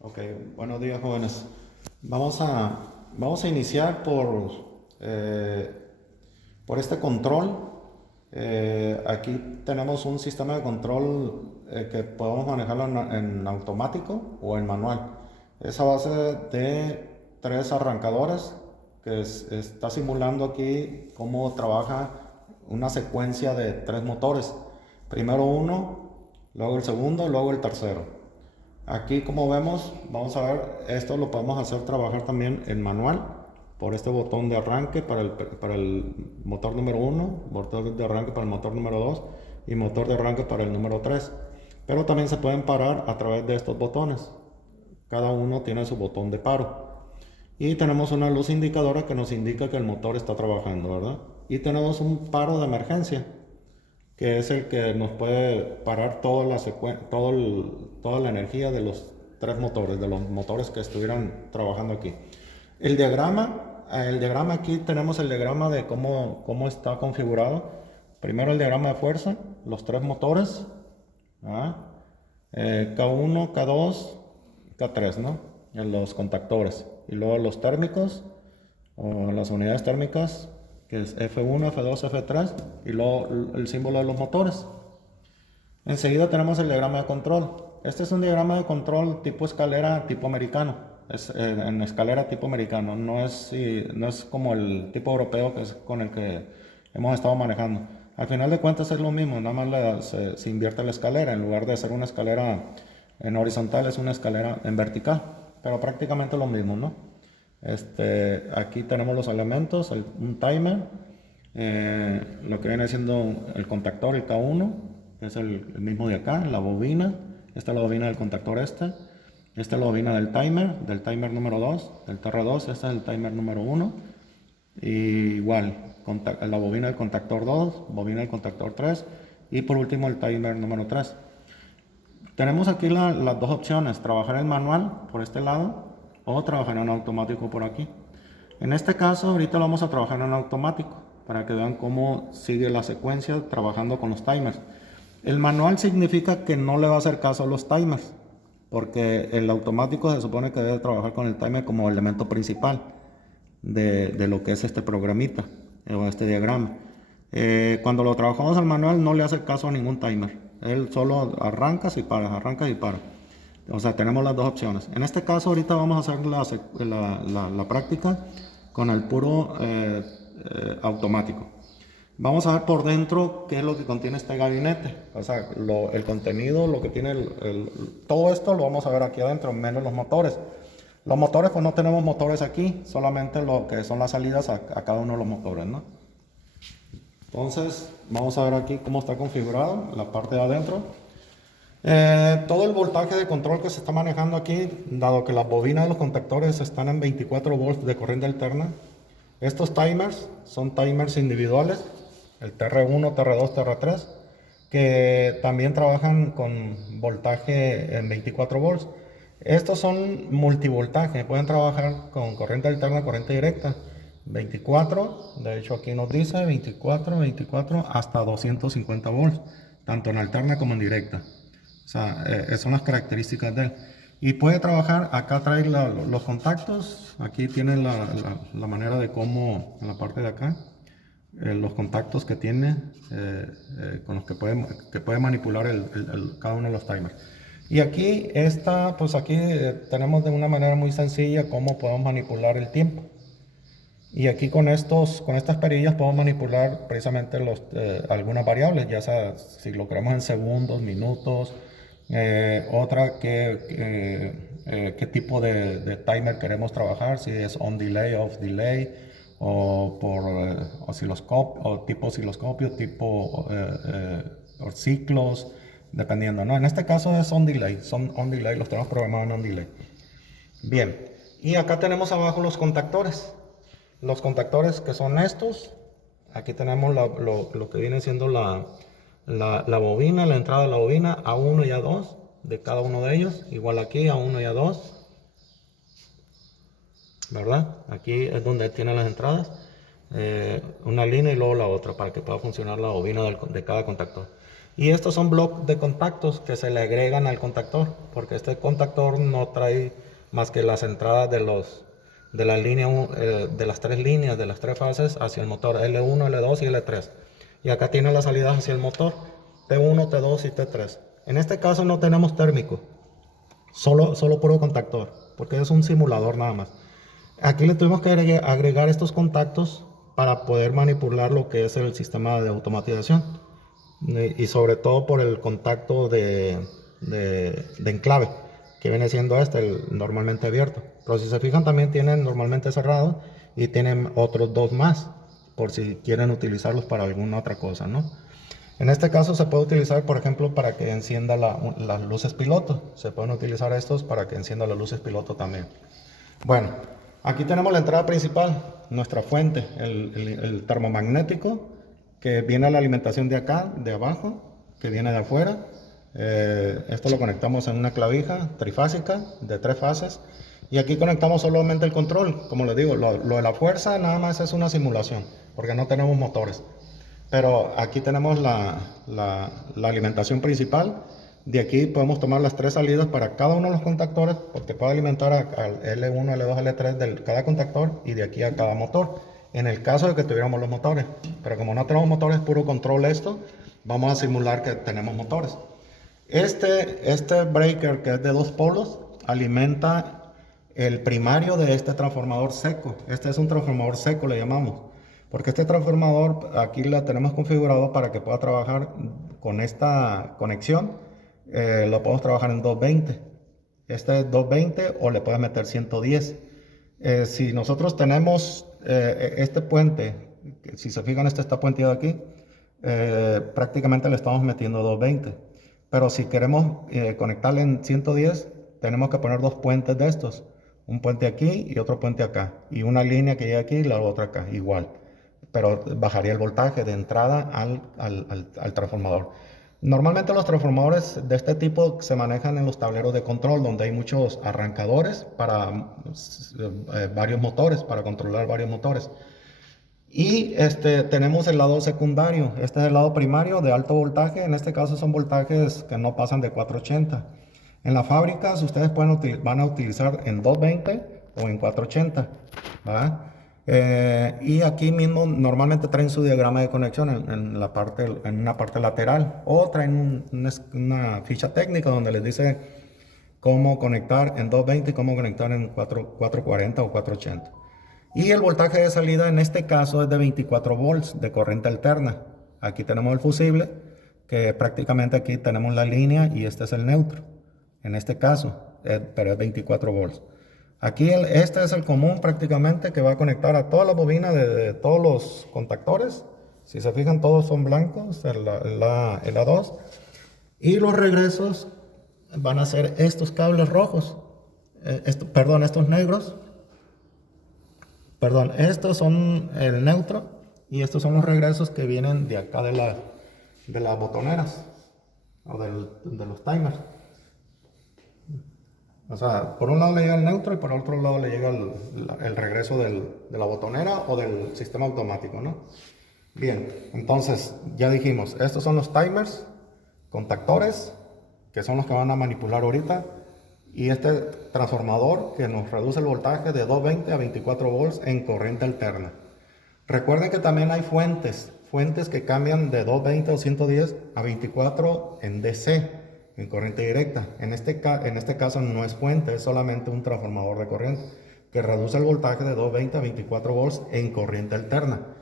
Ok, buenos días jóvenes. Vamos a, vamos a iniciar eh, por este control. Aquí tenemos un sistema de control que podemos manejarlo en automático o en manual. Es a base de tres arrancadores está simulando aquí cómo trabaja una secuencia de tres motores. Primero uno, luego el segundo, luego el tercero. Aquí como vemos, vamos a ver, esto lo podemos hacer trabajar también en manual por este botón de arranque para el motor número 1, motor de arranque para el motor número 2 y motor de arranque para el número 3. Pero también se pueden parar a través de estos botones. Cada uno tiene su botón de paro. Y tenemos una luz indicadora que nos indica que el motor está trabajando, ¿verdad? Y tenemos un paro de emergencia que es el que nos puede parar toda la energía de los tres motores, de los motores que estuvieran trabajando aquí. El diagrama aquí tenemos el diagrama de cómo está configurado. Primero el diagrama de fuerza, los tres motores, ¿ah? K1, K2, K3, ¿no? En los contactores. Y luego los térmicos, o las unidades térmicas, que es F1, F2, F3, y luego el símbolo de los motores. Enseguida tenemos el diagrama de control. Este es un diagrama de control tipo escalera, tipo americano. Es en escalera tipo americano. No es como el tipo europeo que es con el que hemos estado manejando. Al final de cuentas es lo mismo, nada más se invierte la escalera. En lugar de ser una escalera en horizontal, es una escalera en vertical. Pero prácticamente lo mismo, ¿no? Aquí tenemos los elementos, un timer, lo que viene siendo el contactor, el K1, que es el mismo de acá, la bobina. Esta es la bobina del contactor esta es la bobina del timer número 2, del TR2, este es el timer número 1. Y igual, la bobina del contactor 2, bobina del contactor 3 y por último el timer número 3. Tenemos aquí las dos opciones, trabajar en manual por este lado o trabajar en automático por aquí. En este caso ahorita lo vamos a trabajar en automático para que vean cómo sigue la secuencia trabajando con los timers. El manual significa que no le va a hacer caso a los timers, porque el automático se supone que debe trabajar con el timer como elemento principal de lo que es este programita o este diagrama. Cuando lo trabajamos al manual no le hace caso a ningún timer. Él solo arrancas y paras, arrancas y paras. O sea, tenemos las dos opciones. En este caso ahorita vamos a hacer la práctica con el puro automático. Vamos a ver por dentro qué es lo que contiene este gabinete. O sea, el contenido, lo que tiene todo esto lo vamos a ver aquí adentro, menos los motores. Los motores, pues no tenemos motores aquí, solamente lo que son las salidas a cada uno de los motores, ¿no? Entonces, vamos a ver aquí cómo está configurado la parte de adentro. Todo el voltaje de control que se está manejando aquí, dado que las bobinas de los contactores están en 24 volts de corriente alterna, estos timers son timers individuales, el TR1, TR2, TR3, que también trabajan con voltaje en 24 volts. Estos son multivoltaje, pueden trabajar con corriente alterna, corriente directa. 24, de hecho aquí nos dice 24, 24 hasta 250 volts, tanto en alterna como en directa. O sea, son las características de él. Y puede trabajar, acá trae los contactos, aquí tiene la manera de cómo, en la parte de acá, los contactos que tiene, con los que puede manipular cada uno de los timers. Y aquí pues aquí tenemos de una manera muy sencilla cómo podemos manipular el tiempo. Y aquí con estas perillas podemos manipular precisamente algunas variables, ya sea si lo queremos en segundos, minutos, qué tipo de timer queremos trabajar, si es on delay, off delay, o por osciloscopio, o tipo osciloscopio, tipo o ciclos, dependiendo, ¿no? En este caso es on delay, los tenemos programados en on delay. Bien, y acá tenemos abajo los contactores. Los contactores que son estos. Aquí tenemos lo que viene siendo la bobina, la entrada de la bobina A1 y A2 de cada uno de ellos. Igual aquí A1 y A2. ¿Verdad? Aquí es donde tiene las entradas. Una línea y luego la otra para que pueda funcionar la bobina de cada contactor. Y estos son bloques de contactos que se le agregan al contactor, porque este contactor no trae más que las entradas de la línea, de las tres líneas, de las tres fases hacia el motor L1, L2 y L3. Y acá tiene las salidas hacia el motor T1, T2 y T3. En este caso no tenemos térmico, solo puro contactor, porque es un simulador nada más. Aquí le tuvimos que agregar estos contactos para poder manipular lo que es el sistema de automatización. Y sobre todo por el contacto de enclave, que viene siendo el normalmente abierto. Pero si se fijan, también tienen normalmente cerrado y tienen otros dos más, por si quieren utilizarlos para alguna otra cosa, ¿no? En este caso se puede utilizar, por ejemplo, para que encienda las luces piloto. Se pueden utilizar estos para que encienda las luces piloto también. Bueno, aquí tenemos la entrada principal, nuestra fuente, el termomagnético, que viene a la alimentación de acá, de abajo, que viene de afuera. Esto lo conectamos en una clavija trifásica de 3 fases. Y aquí conectamos solamente el control. Como les digo, lo de la fuerza nada más es una simulación, porque no tenemos motores. Pero aquí tenemos la alimentación principal. De aquí podemos tomar las 3 salidas para cada uno de los contactores, porque puede alimentar al L1, L2, L3 de cada contactor y de aquí a cada motor, en el caso de que tuviéramos los motores. Pero como no tenemos motores, puro control esto, vamos a simular que tenemos motores. Este breaker, que es de 2 polos, alimenta el primario de este transformador seco. Este es un transformador seco, le llamamos, porque este transformador aquí la tenemos configurado para que pueda trabajar con esta conexión. Lo podemos trabajar en 220. Este es 220 o le puedes meter 110. Si nosotros tenemos este puente, si se fijan, este está puenteado aquí, prácticamente le estamos metiendo 220. Pero si queremos conectarle en 110, tenemos que poner 2 puentes de estos. Un puente aquí y otro puente acá. Y una línea que llega aquí y la otra acá, igual. Pero bajaría el voltaje de entrada al transformador. Normalmente los transformadores de este tipo se manejan en los tableros de control, donde hay muchos arrancadores para varios motores, para controlar varios motores. Y tenemos el lado secundario. Este es el lado primario de alto voltaje. En este caso son voltajes que no pasan de 480. En las fábricas ustedes van a utilizar en 220 o en 480, ¿va? Y aquí mismo normalmente traen su diagrama de conexión en una parte lateral, o traen una ficha técnica donde les dice cómo conectar en 220 y cómo conectar en 440 o 480. Y el voltaje de salida en este caso es de 24 volts de corriente alterna. Aquí tenemos el fusible, que prácticamente aquí tenemos la línea y este es el neutro. En este caso, pero es 24 volts. Aquí este es el común prácticamente, que va a conectar a toda la bobina de todos los contactores. Si se fijan, todos son blancos, el A2. Y los regresos van a ser estos cables rojos. Estos negros. Perdón, estos son el neutro y estos son los regresos que vienen de acá de las botoneras o de los timers. O sea, por un lado le llega el neutro y por otro lado le llega el regreso de la botonera o del sistema automático, ¿no? Bien, entonces ya dijimos, estos son los timers, contactores, que son los que van a manipular ahorita, y este transformador que nos reduce el voltaje de 220 a 24 volts en corriente alterna. Recuerden que también hay fuentes que cambian de 220 o 110 a 24 en DC, en corriente directa. En este caso no es fuente, es solamente un transformador de corriente que reduce el voltaje de 220 a 24 volts en corriente alterna.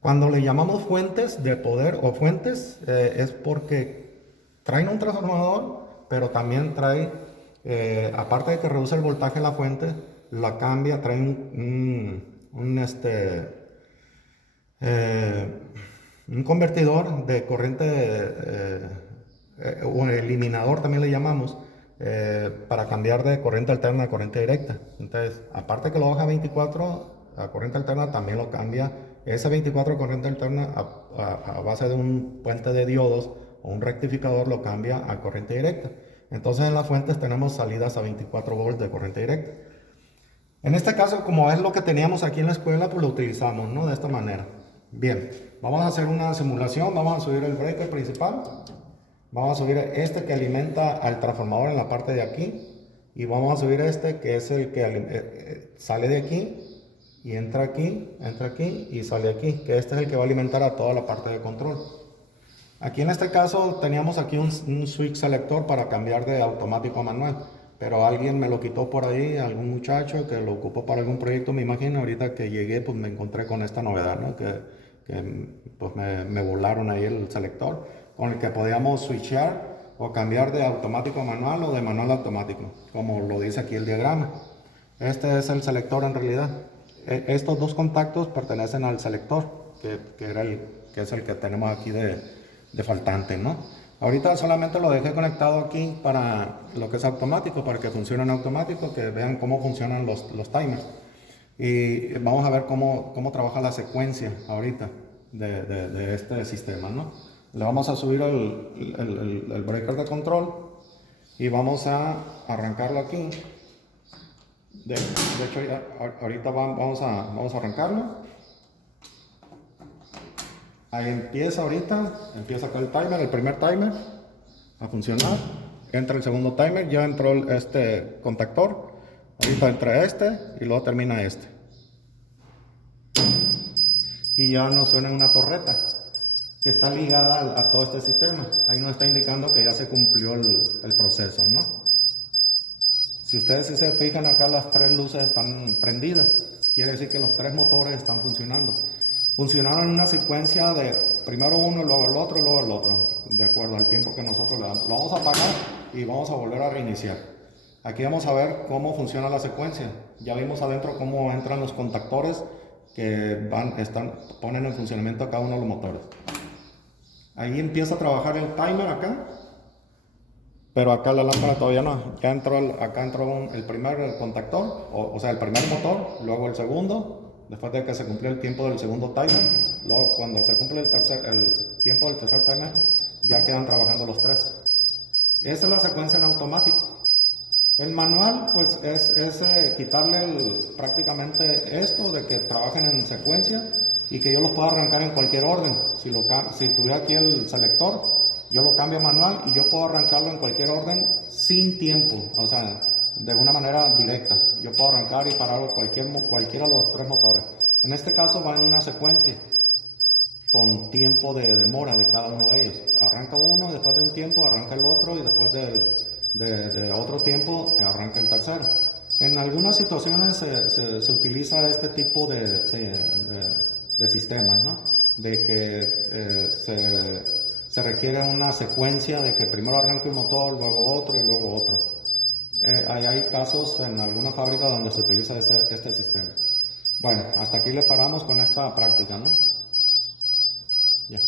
Cuando le llamamos fuentes de poder o fuentes, es porque traen un transformador, pero también trae, aparte de que reduce el voltaje de la fuente, la cambia, trae un convertidor de corriente, o eliminador también le llamamos, para cambiar de corriente alterna a corriente directa. Entonces, aparte que lo baja a 24 a corriente alterna, también lo cambia ese 24 corriente alterna a base de un puente de diodos o un rectificador, lo cambia a corriente directa. Entonces en las fuentes tenemos salidas a 24 volts de corriente directa. En este caso, como es lo que teníamos aquí en la escuela, pues lo utilizamos, ¿no? De esta manera. Bien, vamos a hacer una simulación. Vamos a subir el breaker principal. Vamos a subir este que alimenta al transformador en la parte de aquí. Y vamos a subir este que es el que sale de aquí y entra aquí y sale aquí. Que este es el que va a alimentar a toda la parte de control. Aquí en este caso teníamos aquí un switch selector para cambiar de automático a manual. Pero alguien me lo quitó por ahí, algún muchacho que lo ocupó para algún proyecto, me imagino. Ahorita que llegué pues me encontré con esta novedad, ¿no? Pues me volaron ahí el selector con el que podíamos switchear o cambiar de automático a manual o de manual a automático, como lo dice aquí el diagrama. Este es el selector en realidad. Estos dos contactos pertenecen al selector, que es el que tenemos aquí de faltante, ¿no? Ahorita solamente lo dejé conectado aquí para lo que es automático, para que funcione en automático, que vean cómo funcionan los timers. Y vamos a ver cómo trabaja la secuencia ahorita de este sistema, ¿no? Le vamos a subir el breaker de control y vamos a arrancarlo aquí. De hecho, ahorita vamos a arrancarlo. Ahí empieza acá el timer, el primer timer a funcionar. Entra el segundo timer, ya entró este contactor. Ahorita entra este y luego termina este. Y ya nos suena una torreta que está ligada a todo este sistema. Ahí nos está indicando que ya se cumplió el proceso, ¿no? Si ustedes se fijan acá, las tres luces están prendidas. Quiere decir que los tres motores están funcionando. Funcionaron en una secuencia de primero uno, luego el otro y luego el otro, de acuerdo al tiempo que nosotros le damos. Lo vamos a apagar y vamos a volver a reiniciar. Aquí vamos a ver cómo funciona la secuencia. Ya vimos adentro cómo entran los contactores que ponen en funcionamiento a cada uno de los motores. Ahí empieza a trabajar el timer acá, pero acá la lámpara todavía no. Acá entró el primer contactor, o sea el primer motor, luego el segundo. Después de que se cumplió el tiempo del segundo timer, luego cuando se cumple el tiempo del tercer timer, ya quedan trabajando los tres. Esa es la secuencia en automático. El manual, pues es quitarle prácticamente esto de que trabajen en secuencia y que yo los pueda arrancar en cualquier orden. Si tuviera aquí el selector, yo lo cambio a manual y yo puedo arrancarlo en cualquier orden sin tiempo, o sea, de una manera directa. Yo puedo arrancar y parar cualquiera de los tres motores. En este caso va en una secuencia con tiempo de demora de cada uno de ellos. Arranca uno, después de un tiempo arranca el otro y después de otro tiempo arranca el tercero. En algunas situaciones se utiliza este tipo de sistemas, ¿no? De que se requiere una secuencia de que primero arranque un motor, luego otro y luego otro. Hay casos en algunas fábricas donde se utiliza este sistema. Bueno, hasta aquí le paramos con esta práctica, ¿no? Ya.